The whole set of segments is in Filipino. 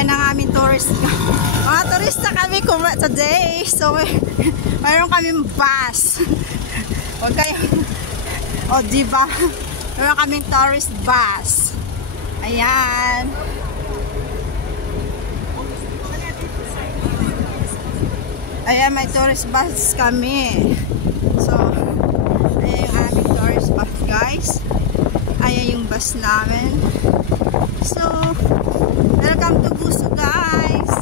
Ayan ang aming tourist. Mga turista kami today. So, mayroon kaming bus. Huwag kayo. O, diba? Mayroon kaming tourist bus. Ayan. Ayan, may tourist bus kami. So, ayan yung aming tourist bus, guys. Ayan yung bus namin. So, welcome to Buso, guys.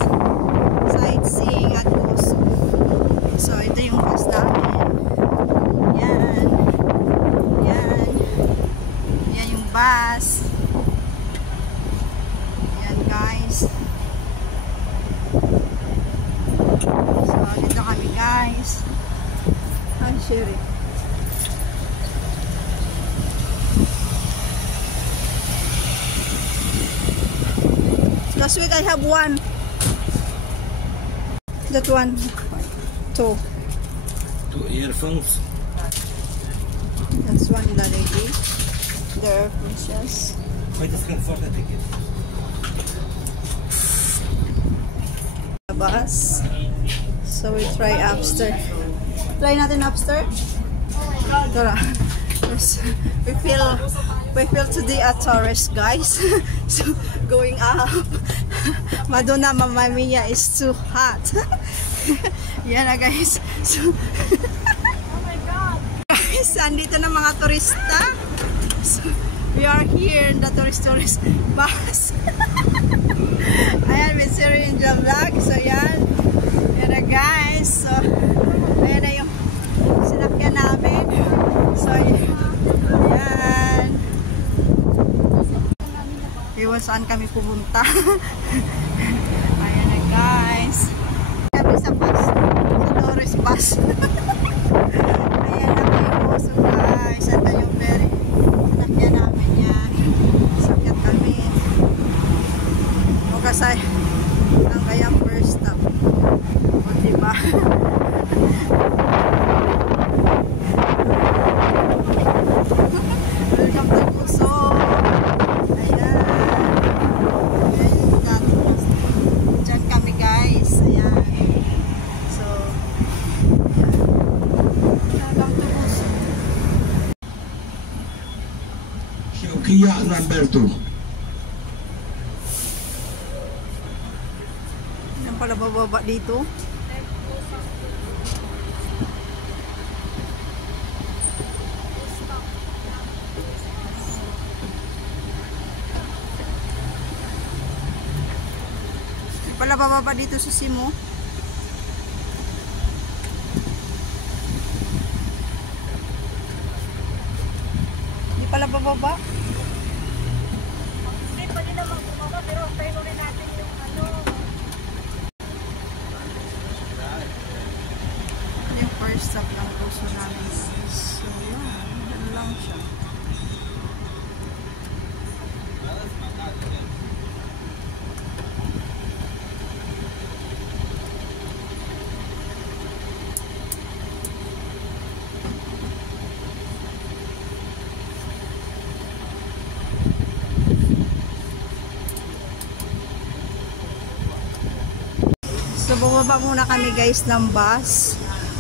Sightseeing at Buso. So, ito yung bus namin. Yan. Yan. Yan yung bus. Yan, guys. So, dito kami, guys. Ay, sure. Last week I have one. That one. Two. Two earphones. That's one the lady. The princess. Wait, this can afford the ticket. The bus. So we try upstairs. Try natin upstairs. Tara. Yes. We feel today a tourist, guys. So going up. Madonna Mamma Mia is too hot. Yan na, guys. So, oh my God. Guys, andito na mga turista. So, we are here in the tourist bus. Ayan, with Siri in the vlog. So yan. Yan na, guys. So, ayan na yung sinakyan namin. So, yan. Iwan saan kami pumunta. Ayan na, guys. Kami sa bus. Sa tourist bus. Ayan na kayo. So, guys. Ito yung ferry. Sinakyan namin yan. Sakyan kami. O kasi ang kayang first stop. O diba? Welcome to Buso. Ayan. Diyan kami, guys. Ayan. So, welcome to Buso. Shaukiya number 2. Yan pala bababa dito. Pala bababa dito sa Simo. Hindi pala bababa. Hindi pwede naman bumaba, pero tayo rin natin yung ano. Yung first stop lang puso namin. So yan, yan lang siya. So, bumaba muna kami, guys, ng bus.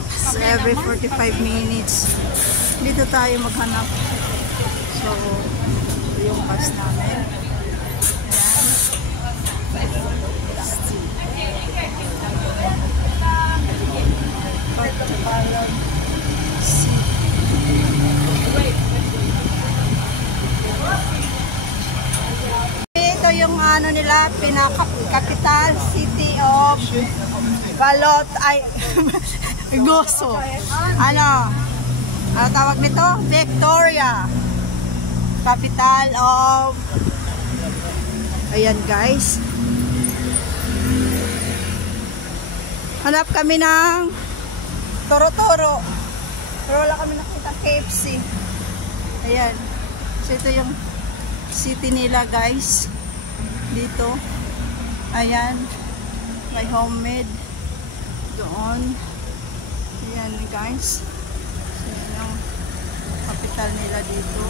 So, every 45 minutes. Dito tayo maghanap. So, yung bus namin. Ayan. Ito yung ano nila, pinaka-capital city of Balot, ay, Goso. Ano tawag nito? Victoria. Capital of, ayan, guys. Hanap kami ng toro-toro. Pero wala kami nakita KFC. Ayan. So, ito yung city nila, guys. Dito. Ayan. May homemade. Doon. Ayan, guys. So, yun yung capital nila dito.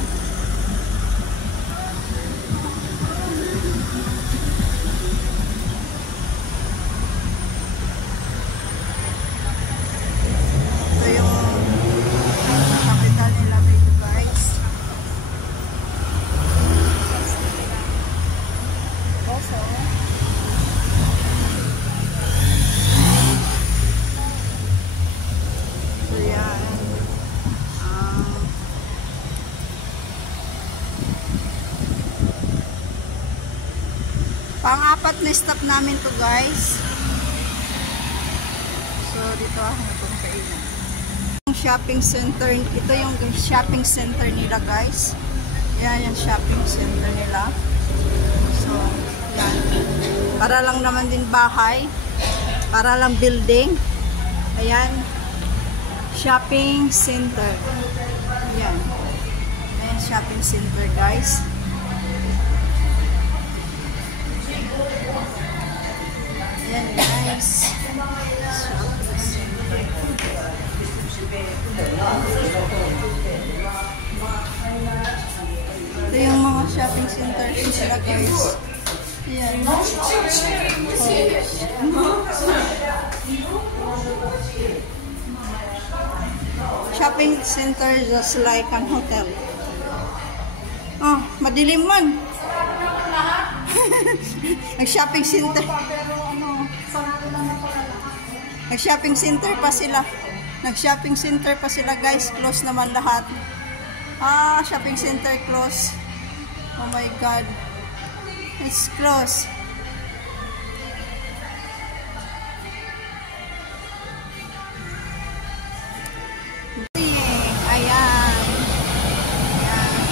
Pang-apat na stop namin to guys. So dito ako itong kainan. Yung shopping center, ito yung shopping center nila guys. Yan yung shopping center nila. So yan. Para lang naman din bahay. Para lang building. Ayan. Shopping center. Ayan. Ayan shopping center guys. Ayan guys. Ito yung mga shopping center nila guys. Ayan. Shopping center just like an hotel. Oh, madilim man. Nag-shopping center. Nag-shopping center pa sila. Nag-shopping center pa sila guys. Close naman lahat. Ah, shopping center close. Oh my God. It's close. Ayan. Ayan.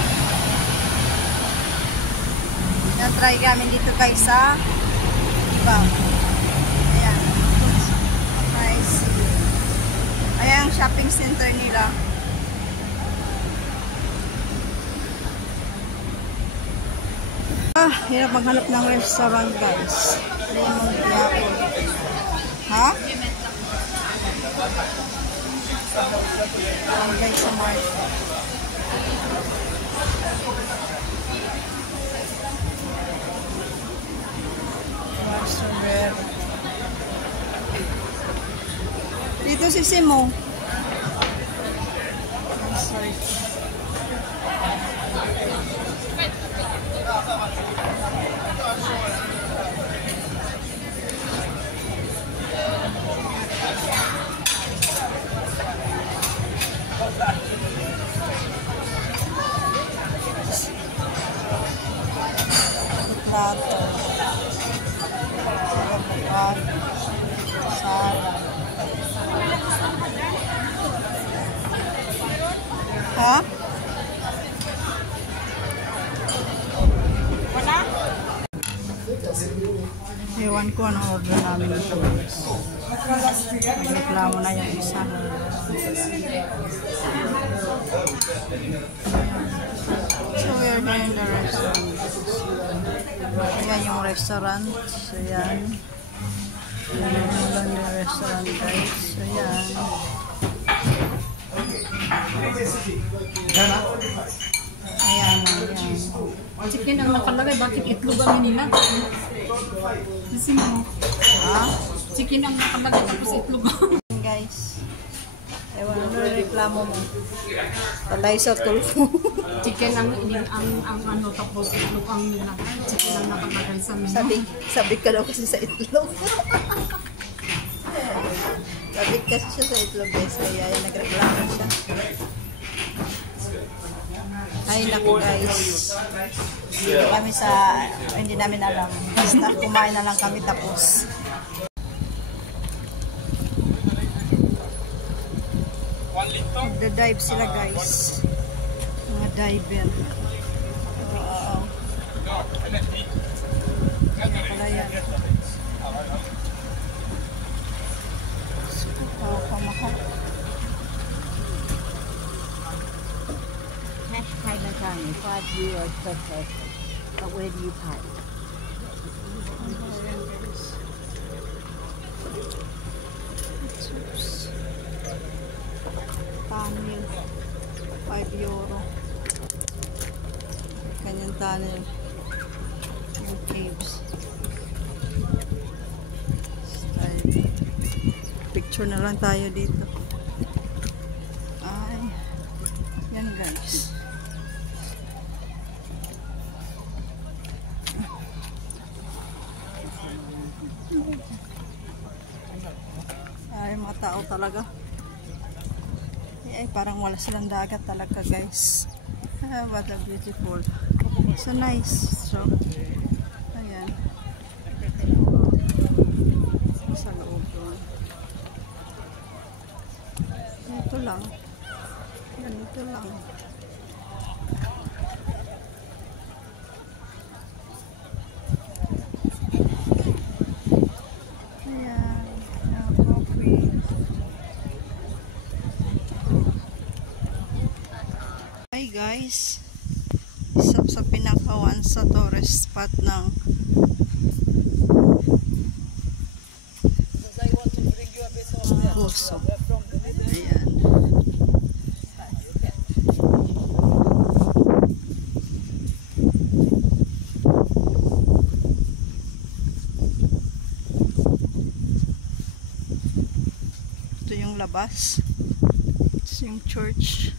Try kami dito guys sa iba. Ayan. Nice. Ayan ang shopping center nila. Hirap maghanap ng restaurant guys. Lemon Piapol. Ha? Ang guys sa market. Dito si Simo. Sorry. Plato. Salad. Ha? Wala? Ewan ko anong order namin ito. Nagreklamo na yung isa. So we are here in the restaurant. Ayan yung restaurant. So yan. Ayan lang yung restaurant guys. So yan. Ayan. Chicken ang nakalagay, bakit itlog ang nila? Kasi mo. Ha? Chicken ang nakalagay, tapos itlog. Guys. Ewan ano reklamo mo. Talay sa tulfo. Chicken ang ano, tapos itlog ang nilagay. Chicken ang nakalagay sa menu. Sabi ka daw kasi sa itlog. Sabi kasi siya sa itlog guys. Kaya yan nagreklamo siya. Ay naku guys. Kami sa, hindi namin alam. Basta kumain na lang kami tapos. Magda-dive sila guys. Mga diver. Wow. Pala yan. Oh, pamahal. Cash pay na tayo, €5 per person. But where do you pay? Tunnel. €5. Kanyang tunnel. Yung caves. Picture na lang tayo dito. Ay. Yan guys. Ay, mga tao talaga. Ay, parang wala silang dagat talaga guys. Ah, what a beautiful. So nice. So, ayan. Isa sa pinakawan sa tourist spot ng Puso. Ayan. Ito yung labas. Ito yung church.